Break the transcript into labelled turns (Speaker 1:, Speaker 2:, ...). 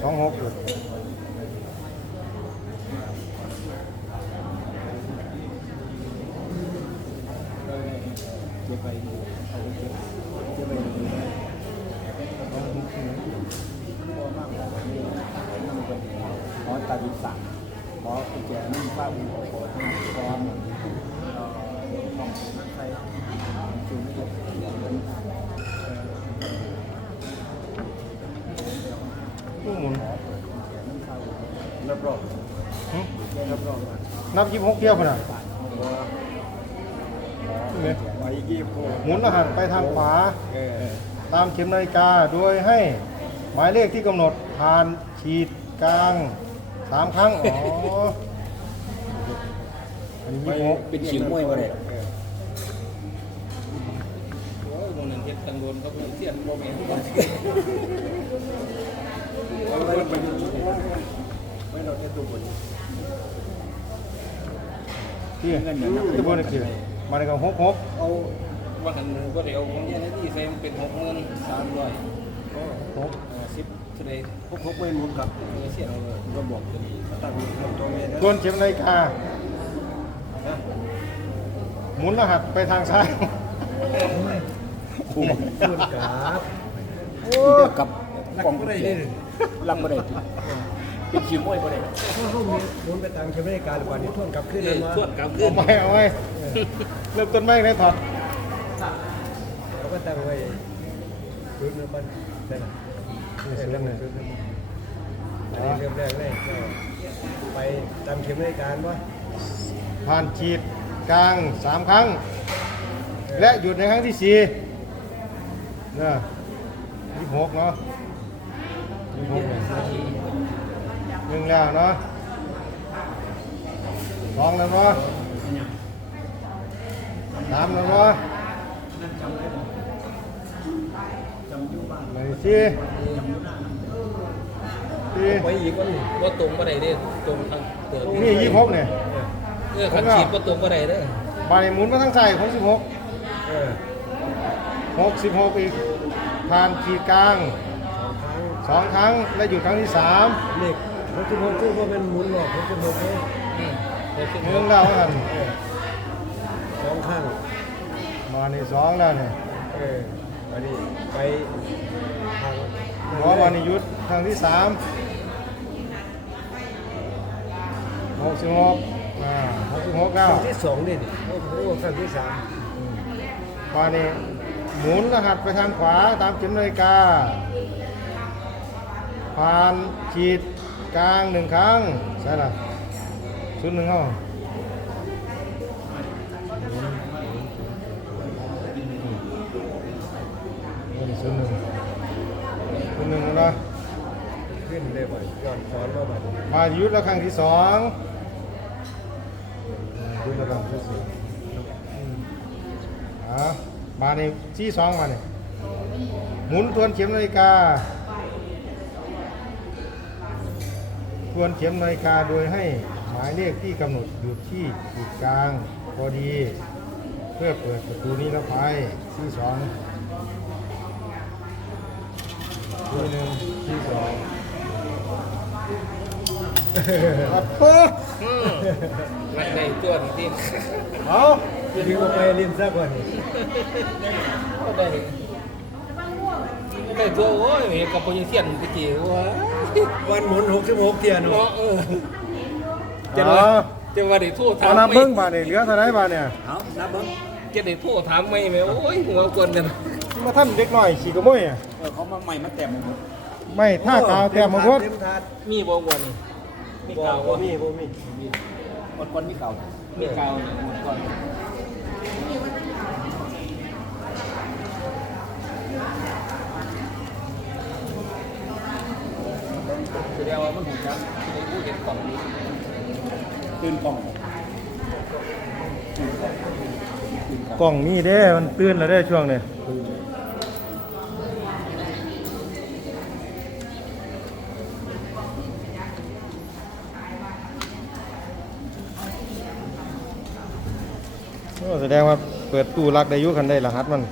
Speaker 1: สองหก
Speaker 2: เก็บไปเอาไปเก็บเก็บไปเอาทิ้งพ่อมากกว่านี้นั่งเป็นขอตาดิสั่งขอกุญแจนั่งฟ้าบุญขอขอทั้งกองเอ่อของนักไทยจุ่มเก็บเป็น
Speaker 1: ลูกหมุน
Speaker 2: รับรอง
Speaker 1: หึ
Speaker 2: รับรองว่า
Speaker 1: นับยี่สิบหกเที่ยวขนาด
Speaker 2: เนี่ยไว้ยี่สิบหก
Speaker 1: หมุนรหัสไปทางขวา
Speaker 2: เออ
Speaker 1: ตามเข็มนาฬิกาโดยให้หมายเลขที่กำหนดผ่านขีดกลางสามครั้ง อ๋อ อันนี้ยี่สิบหก
Speaker 2: เป็นชิงมวยมาเลย
Speaker 3: โอ้ยโมนันเฮ็ดตังโดนเขาเป็นเสียนโมเมนต์
Speaker 2: ไม่เราเป็น ไม่เราแค่ตัวบน
Speaker 1: ที่ที่บนขีดมาในกับหกหก
Speaker 3: เอาว่าหันก็เดี๋ยวของแย่นี่ใส่มันเป็นหกหมื่นสามร้อย
Speaker 1: หก
Speaker 3: สิบเท่าไร
Speaker 2: พวกพวกไม่มุนครับ
Speaker 3: เสียนเอาเลย
Speaker 2: ก็บอกจะมีตั้งตัวเมียนะ
Speaker 1: ส่วนเข็มนาฬิกาหมุนรหัสไปทางซ้าย
Speaker 2: คู่คู่กับ
Speaker 1: โอ้
Speaker 2: กับกองก็ได้ลังก็ได้ เป็นชิงมวยก็ได้
Speaker 4: ถ้าเขามีหมุนไปตามเข็มนาฬิกาหรือว่านี่ท่วนกลับขึ้น
Speaker 3: เอ
Speaker 4: เลย
Speaker 3: อ
Speaker 4: มา
Speaker 3: ทวดกลับขึ้
Speaker 1: เอา
Speaker 3: น
Speaker 1: ไปเอาไปเริ่มต้นไม่ได้ถอด
Speaker 4: เขาก็ตั้งไว้ชุดนึงมันใช่ไหมเริ่มเลยชุดนึงอันนี้เริ่มแรกเลยก็ไปตามเข็มนาฬิกาว่า
Speaker 1: ผ่านขีดกลางสามครั้ง และหยุดในครั้งที่สี่เนี่ยยี่สิบหกเนาะยี่สิบหกเนี่ยหนึ่ง แล้วเนาะสองแล้วเนาะสามแล้วเนาะไหนสี่สี่
Speaker 4: ไปอีกวันนี้
Speaker 3: ว่าตรงบ่ได้เด้ตรงทางเกิด
Speaker 1: นี่ยี่สิบหกเนี่ย
Speaker 3: เออขันฉีดก็ตรงบ่ได้เด้อ
Speaker 1: ใบหมุนมาทั้งใส่หกสิบหก
Speaker 4: เออ
Speaker 1: หกสิบหกอีกผ่านขีดกลาง
Speaker 4: สองครั้ง
Speaker 1: สองครั้งและหยุดครั้งที่สาม
Speaker 4: เลข หกสิบหกคือว่าเป็นหมุนหลอกหกสิบหกเลย
Speaker 3: อืมเดี๋ยวขึ้น
Speaker 1: หนึ่งแล้วกัน
Speaker 4: เออสองข้าง
Speaker 1: มาในสองแล้วเนี่ย
Speaker 4: เอออันนี้ไปทาง
Speaker 1: หมอมาในหยุดครั้งที่สามหกสิบหกอ่าหกสิบหกแล้ว
Speaker 4: ครั้งที่สองนี่นี่โอ้โหครั้งที่สาม
Speaker 1: มาในหมุนรหัสไปทางขวาตามเข็มนาฬิกาผ่านขีด กลางหนึ่งครั้งใช่ละชุดหนึ่งเข้าชุดหนึ่งชุดหนึ่งนะ
Speaker 4: ขึ้นเลยบ่อยย้อนสอนมาบ่อย
Speaker 1: มายุทธแล้วครั้งที่สองยุทธแล้วครั้งที่สองอ่มาในที่สองมาเนี่ยหมุนทวนเข็มนาฬิกา ทวนเข็มนาฬิกาโดยให้หมายเลขที่กำหนดอยู่ที่ขีดกลางพอดี เพื่อเปิดประตูนี้แล้วไปที่สองที่หนึ่งที่สองอัดปุ๊บ
Speaker 3: อืมมันในตัวที่
Speaker 1: เอา
Speaker 4: ดึงออกไปเรียนซะก่อนนี่
Speaker 3: ก็ ได้ได้ตัวโอ้ยเห็นกับโปรยเสียนตะกี้ว่า
Speaker 4: วันหมุนหกสิบหกเทียน
Speaker 3: เนาะ
Speaker 4: เนาะ
Speaker 3: เออจะว่าจะว่าได้โทษถา
Speaker 1: เอา
Speaker 3: ม
Speaker 1: นับ
Speaker 3: ไหม
Speaker 1: เบิ้งบาทเนี่ยเหลือเท่าไหรบาทเนี่ย
Speaker 2: เอานับเบิ้ง
Speaker 3: จะได้โทษถามไหมแม่โอ้ยหัวกวนกัน
Speaker 1: มาท่านเด็กหน่อยขี่กระโมยอะ
Speaker 2: เออเขามาใหม่มาแต่ง
Speaker 1: ไม่ท่ากาวแต้มมาพด
Speaker 4: เต็มถาด
Speaker 3: มีบ่กวนนี่มีกาว
Speaker 4: บ่
Speaker 3: บ่
Speaker 4: มีบ่มี
Speaker 2: คนคนมีเก่า
Speaker 3: มีกาวเนี่ยหมดก่อน ดงว่ามันหูจักในผู้เห็นกล่องนี้
Speaker 2: ตื่นกล่อง
Speaker 1: กล่องนี่เด้ มันตื่นแล้วเด้ช่วงเนี้โอ้แสดงว่าเปิดตู้รักได้ยุคันได้รหัสมัน